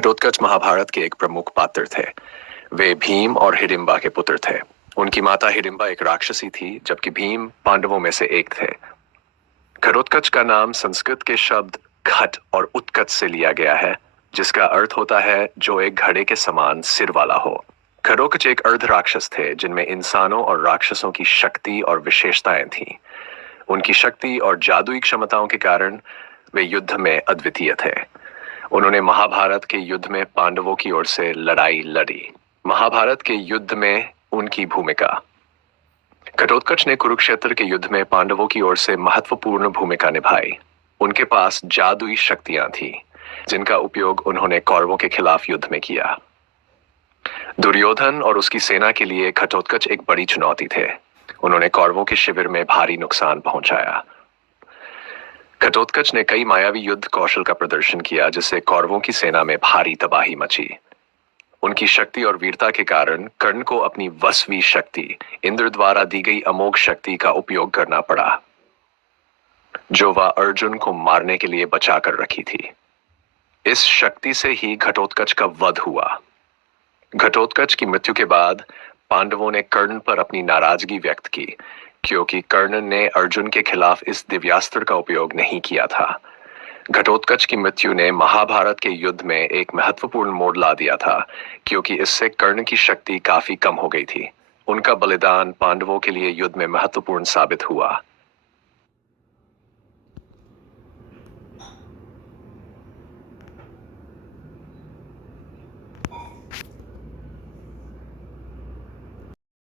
घटोत्कच महाभारत के एक प्रमुख पात्र थे। वे भीम और हिडिंबा के पुत्र थे। उनकी माता हिडिंबा एक राक्षसी थी, जबकि भीम पांडवों में से एक थे। घटोत्कच का नाम संस्कृत के शब्द घट और उत्कच से लिया गया है, जिसका अर्थ होता है जो एक घड़े के समान सिर वाला हो। घटोत्कच एक अर्ध राक्षस थे, जिनमें इंसानों और राक्षसों की शक्ति और विशेषताएं थीं। उनकी शक्ति और जादुई क्षमताओं के कारण वे युद्ध में अद्वितीय थे। उन्होंने महाभारत के युद्ध में पांडवों की ओर से लड़ाई लड़ी। महाभारत के युद्ध में उनकी भूमिका। घटोत्कच ने कुरुक्षेत्र के युद्ध में पांडवों की ओर से महत्वपूर्ण भूमिका निभाई। उनके पास जादुई शक्तियां थीं, जिनका उपयोग उन्होंने कौरवों के खिलाफ युद्ध में किया। दुर्योधन और उसकी सेना के लिए घटोत्कच एक बड़ी चुनौती थे। उन्होंने कौरवों के शिविर में भारी नुकसान पहुंचाया। घटोत्कच ने कई मायावी युद्ध कौशल का प्रदर्शन किया, जिससे कौरवों की सेना में भारी तबाही मची। उनकी शक्ति और वीरता के कारण कर्ण को अपनी वसवी शक्ति, इंद्र द्वारा दी गई अमोघ शक्ति का उपयोग करना पड़ा, जो वह अर्जुन को मारने के लिए बचा कर रखी थी। इस शक्ति से ही घटोत्कच का वध हुआ। घटोत्कच की मृत्यु के बाद पांडवों ने कर्ण पर अपनी नाराजगी व्यक्त की, क्योंकि कर्ण ने अर्जुन के खिलाफ इस दिव्यास्त्र का उपयोग नहीं किया था। घटोत्कच की मृत्यु ने महाभारत के युद्ध में एक महत्वपूर्ण मोड़ ला दिया था, क्योंकि इससे कर्ण की शक्ति काफी कम हो गई थी। उनका बलिदान पांडवों के लिए युद्ध में महत्वपूर्ण साबित हुआ।